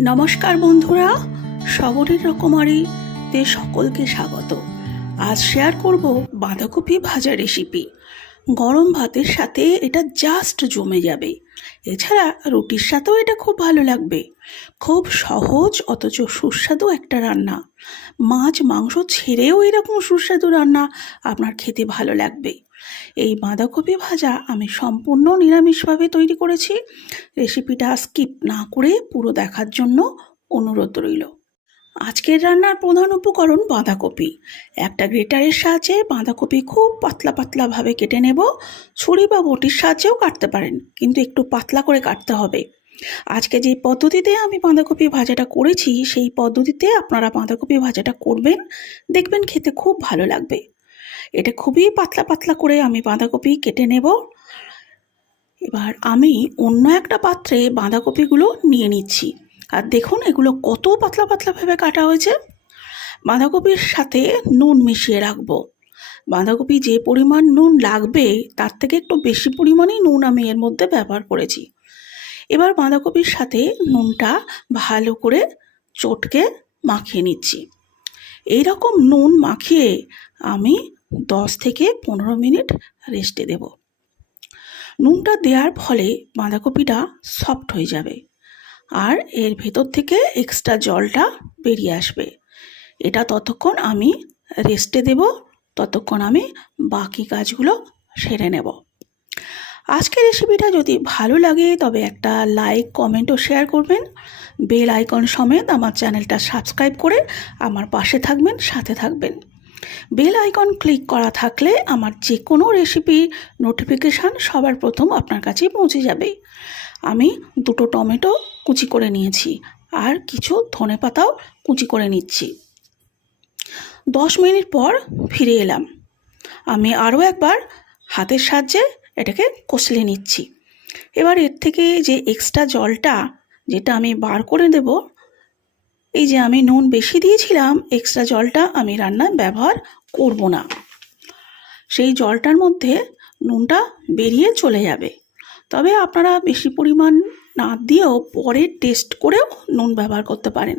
নমস্কার বন্ধুরা সবরের রকমারিতে সকলকে স্বাগত। আজ শেয়ার করব বাঁধাকপি ভাজা রেসিপি গরম ভাতের সাথে এটা জাস্ট জমে যাবে। এছাড়া রুটির সাথেও এটা খুব ভালো লাগবে। খুব সহজ, অথচ সুস্বাদু একটা রান্না। মাছ, মাংস ছেড়েও এরকম সুস্বাদু রান্না আপনার খেতে ভালো লাগবে। এই বাঁধাকপি ভাজা আমি সম্পূর্ণ নিরামিষভাবে তৈরি করেছি। রেসিপিটা স্কিপ না করে পুরো দেখার জন্য অনুরোধ রইল। আজকের রান্নার প্রধান উপকরণ বাঁধাকপি। একটা গ্রেটারের সাহায্যে বাঁধাকপি খুব পাতলা পাতলাভাবে কেটে নেব। ছুরি বা বটির সাহায্যেও কাটতে পারেন, কিন্তু একটু পাতলা করে কাটতে হবে। আজকে যে পদ্ধতিতে আমি বাঁধাকপি ভাজাটা করেছি, সেই পদ্ধতিতে আপনারা বাঁধাকপি ভাজাটা করবেন। দেখবেন খেতে খুব ভালো লাগবে। এটা খুবই পাতলা পাতলা করে আমি বাঁধাকপি কেটে নেব। এবার আমি অন্য একটা পাত্রে বাঁধাকপিগুলো নিয়ে নিচ্ছি। আর দেখুন এগুলো কত পাতলা পাতলাভাবে কাটা হয়েছে। বাঁধাকপির সাথে নুন মিশিয়ে রাখব। বাঁধাকপি যে পরিমাণ নুন লাগবে, তার থেকে একটু বেশি পরিমাণেই নুন আমি এর মধ্যে ব্যবহার করেছি। এবার বাঁধাকপির সাথে নুনটা ভালো করে চটকে মাখিয়ে নিচ্ছি। এই রকম নুন মাখিয়ে আমি দশ থেকে পনেরো মিনিট রেস্টে দেব। নুনটা দেওয়ার ফলে বাঁধাকপিটা সফট হয়ে যাবে। আর এর ভেতর থেকে এক্সট্রা জলটা বেরিয়ে আসবে। এটা ততক্ষণ আমি রেস্টে দেব, ততক্ষণ আমি বাকি কাজগুলো সেরে নেব। আজকের রেসিপিটা যদি ভালো লাগে, তবে একটা লাইক কমেন্ট ও শেয়ার করবেন। বেল আইকন সমেত আমার চ্যানেলটা সাবস্ক্রাইব করে আমার পাশে থাকবেন, সাথে থাকবেন। বেল আইকন ক্লিক করা থাকলে আমার যে কোনো রেসিপির নোটিফিকেশান সবার প্রথম আপনার কাছে পৌঁছে যাবে। আমি দুটো টমেটো কুচি করে নিয়েছি আর কিছু ধনে পাতাও কুচি করে নিচ্ছি। দশ মিনিট পর ফিরে এলাম। আমি আরও একবার হাতের সাহায্যে এটাকে কষলে নিচ্ছি। এবার এর থেকে যে এক্সট্রা জলটা যেটা আমি বার করে দেব, এই যে আমি নুন বেশি দিয়েছিলাম এক্সট্রা জলটা আমি রান্নায় ব্যবহার করব না। সেই জলটার মধ্যে নুনটা বেরিয়ে চলে যাবে। তবে আপনারা বেশি পরিমাণ না দিয়েও পরে টেস্ট করেও নুন ব্যবহার করতে পারেন।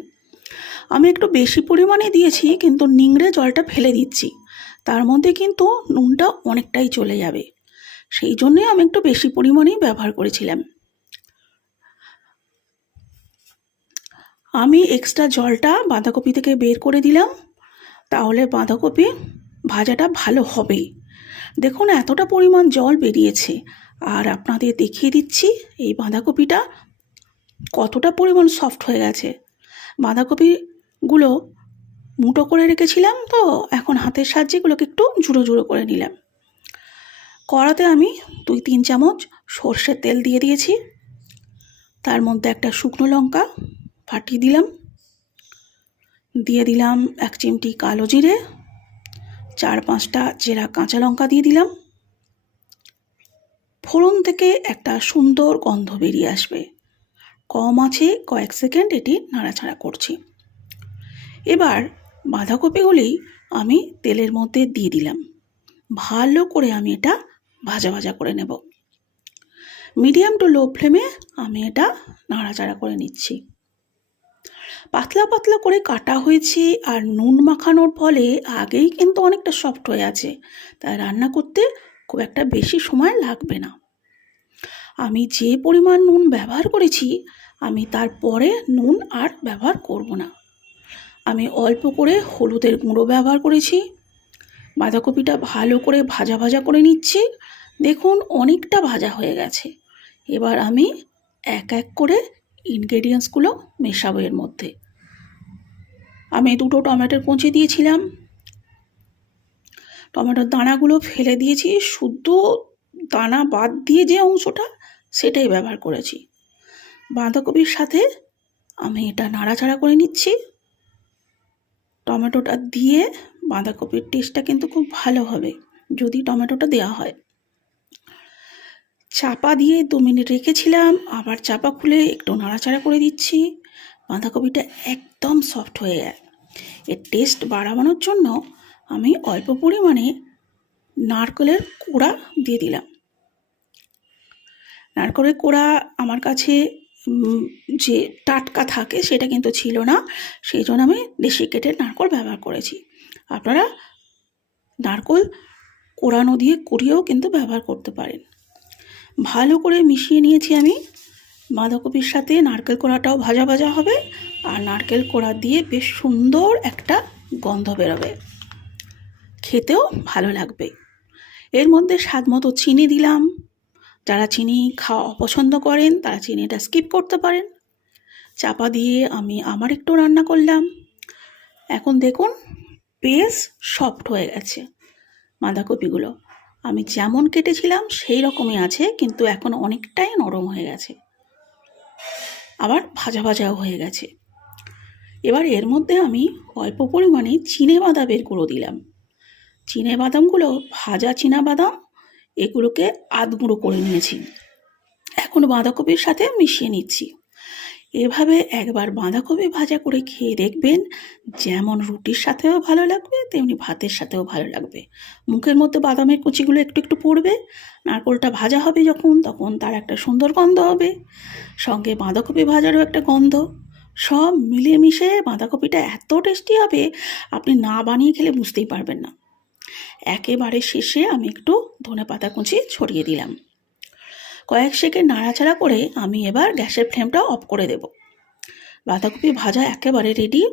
আমি একটু বেশি পরিমাণে দিয়েছি, কিন্তু নিংড়ে জলটা ফেলে দিচ্ছি। তার মধ্যে কিন্তু নুনটা অনেকটাই চলে যাবে। সেই জন্যে আমি একটু বেশি পরিমাণেই ব্যবহার করেছিলাম। আমি এক্সট্রা জলটা বাঁধাকপি থেকে বের করে দিলাম। তাহলে বাঁধাকপি ভাজাটা ভালো হবেই দেখুন, এতটা পরিমাণ জল বেরিয়েছে। আর আপনাদের দেখিয়ে দিচ্ছি এই বাঁধাকপিটা কতটা পরিমাণ সফট হয়ে গেছে। বাঁধাকপিগুলো মুটো করে রেখেছিলাম তো, এখন হাতের সাহায্যে এগুলোকে একটু জুড়ো জুড়ো করে নিলাম। কড়াতে আমি দুই তিন চামচ সর্ষের তেল দিয়ে দিয়েছি। তার মধ্যে একটা শুকনো লঙ্কা ফাটিয়ে দিলাম। দিয়ে দিলাম এক চিমটি কালো জিরে, চার পাঁচটা চেরা কাঁচা লঙ্কা দিয়ে দিলাম। ফোড়ন থেকে একটা সুন্দর গন্ধ বেরিয়ে আসবে। কম আছে কয়েক সেকেন্ড এটি নাড়াচাড়া করছি। এবার বাঁধাকপিগুলি আমি তেলের মধ্যে দিয়ে দিলাম। ভালো করে আমি এটা ভাজা ভাজা করে নেব। মিডিয়াম টু লো ফ্লেমে আমি এটা নাড়াচাড়া করে নিচ্ছি। পাতলা পাতলা করে কাটা হয়েছে আর নুন মাখানোর ফলে আগেই কিন্তু অনেকটা সফট হয়ে আছে। তাই রান্না করতে খুব একটা বেশি সময় লাগবে না। আমি যে পরিমাণ নুন ব্যবহার করেছি, আমি তারপরে নুন আর ব্যবহার করব না। আমি অল্প করে হলুদের গুঁড়ো ব্যবহার করেছি। বাঁধাকপিটা ভালো করে ভাজা ভাজা করে নিচ্ছি। দেখুন, অনেকটা ভাজা হয়ে গেছে। এবার আমি এক এক করে ইনগ্রেডিয়েন্টসগুলো মেশাবো এর মধ্যে। আমি দুটো টমেটোর কুঁচি দিয়েছিলাম। টমেটোর দানাগুলো ফেলে দিয়েছি, শুদ্ধ দানা বাদ দিয়ে যে অংশটা সেটাই ব্যবহার করেছি। বাঁধাকপির সাথে আমি এটা নাড়াচাড়া করে নিচ্ছি। টমেটোটা দিয়ে বাঁধাকপির টেস্টটা কিন্তু খুব ভালো হবে, যদি টমেটোটা দেওয়া হয়। চাপা দিয়ে দু মিনিট রেখেছিলাম, আবার চাপা খুলে একটু নাড়াচাড়া করে দিচ্ছি। বাঁধাকপিটা একদম সফট হয়ে যায় এর টেস্ট বাড়ানোর জন্য আমি অল্প পরিমাণে নারকেলের কোড়া দিয়ে দিলাম। নারকেলের কোড়া আমার কাছে যে টাটকা থাকে সেটা কিন্তু ছিল না, সেই জন্য আমি দেশি কেটে নারকল ব্যবহার করেছি। আপনারা নারকল কোড়ানো দিয়ে কুড়িয়েও কিন্তু ব্যবহার করতে পারেন। ভালো করে মিশিয়ে নিয়েছি আমি। বাঁধাকপির সাথে নারকেল কোড়াটাও ভাজা ভাজা হবে। আর নারকেল কোড়া দিয়ে বেশ সুন্দর একটা গন্ধ বেরোবে। খেতেও ভালো লাগবে। এর মধ্যে স্বাদ মতো চিনি দিলাম। যারা চিনি খাওয়া অপছন্দ করেন, তারা চিনিটা স্কিপ করতে পারেন। চাপা দিয়ে আমি আমার একটু রান্না করলাম। এখন দেখুন, বেশ সফট হয়ে গেছে বাঁধাকপিগুলো। আমি যেমন কেটেছিলাম, সেই রকমই আছে, কিন্তু এখন অনেকটাই নরম হয়ে গেছে। আবার ভাজা ভাজাও হয়ে গেছে। এবার এর মধ্যে আমি অল্প পরিমাণে চিনে বাদামের গুঁড়ো দিলাম। চিনে বাদামগুলো ভাজা চীনা বাদাম এগুলোকে আধ গুঁড়ো করে নিয়েছি। এখন বাঁধাকপির সাথে মিশিয়ে নিচ্ছি। এভাবে একবার বাঁধাকপি ভাজা করে খেয়ে দেখবেন যেমন রুটির সাথেও ভালো লাগবে, তেমনি ভাতের সাথেও ভালো লাগবে। মুখের মধ্যে বাদামের কুচিগুলো একটু একটু পড়বে, নারকোলটা ভাজা হবে যখন, তখন তার একটা সুন্দর গন্ধ হবে। সঙ্গে বাঁধাকপি ভাজারও একটা গন্ধ। সব মিলেমিশে বাঁধাকপিটা এত টেস্টি হবে, আপনি না বানিয়ে খেলে বুঝতেই পারবেন না। একেবারে শেষে আমি একটু ধনে পাতা কুচি ছড়িয়ে দিলাম। কয়েক সেকেন্ড নাড়াচাড়া করে আমি এবার গ্যাসের ফ্লেমটা অফ করে দেব। বাঁধাকপি ভাজা একেবারে রেডি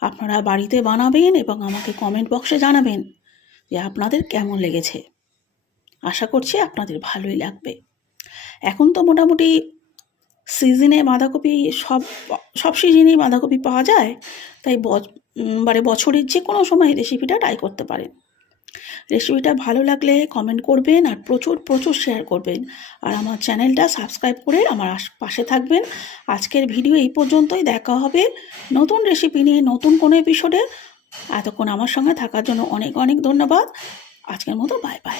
আপনারা বাড়িতে বানাবেন এবং আমাকে কমেন্ট বক্সে জানাবেন যে আপনাদের কেমন লেগেছে। আশা করছি আপনাদের ভালোই লাগবে। এখন তো মোটামুটি সিজনে বাঁধাকপি সব সব সিজনেই বাঁধাকপি পাওয়া যায়, তাই মানে বছরের যে কোনো সময় রেসিপিটা ট্রাই করতে পারেন। রেসিপিটা ভালো লাগলে কমেন্ট করবেন আর প্রচুর প্রচুর শেয়ার করবেন। আর আমার চ্যানেলটা সাবস্ক্রাইব করে আমার পাশে থাকবেন। আজকের ভিডিও এই পর্যন্তই, দেখা হবে নতুন রেসিপি নিয়ে নতুন কোনো এপিসোডে এতক্ষণ আমার সঙ্গে থাকার জন্য অনেক অনেক ধন্যবাদ। আজকের মতো বাই বাই